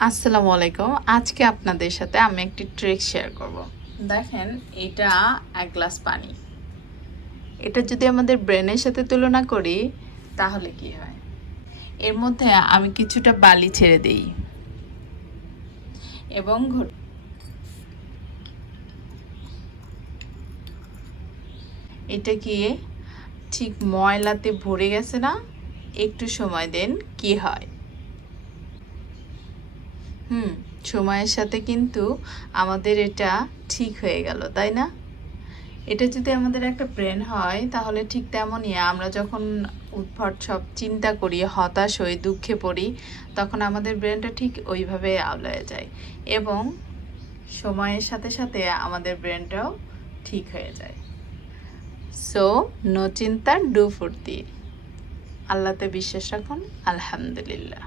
আসসালামু আলাইকুম। আজকে আপনাদের সাথে আমি একটি ট্রিক শেয়ার করব। দেখেন, এটা এক গ্লাস পানি। এটা যদি আমাদের ব্রেনের সাথে তুলনা করি তাহলে কি হয়? এর মধ্যে আমি কিছুটা বালি ছেড়ে দিই এবং এটা কি ঠিক ময়লাতে ভরে গেছে না? একটু সময় দেন, কি হয়? সময়ের সাথে কিন্তু আমাদের এটা ঠিক হয়ে গেল, তাই না? এটা যদি আমাদের একটা ব্রেন হয় তাহলে ঠিক তেমনই আমরা যখন উদ্ভট সব চিন্তা করি, হতাশ হই, দুঃখে পড়ি, তখন আমাদের ব্রেনটা ঠিক ওইভাবে আওলায় যায় এবং সময়ের সাথে সাথে আমাদের ব্রেনটাও ঠিক হয়ে যায়। সো নো চিন্তা, ডু ফুর্তি। আল্লাহতে বিশ্বাস রাখুন। আলহামদুলিল্লাহ।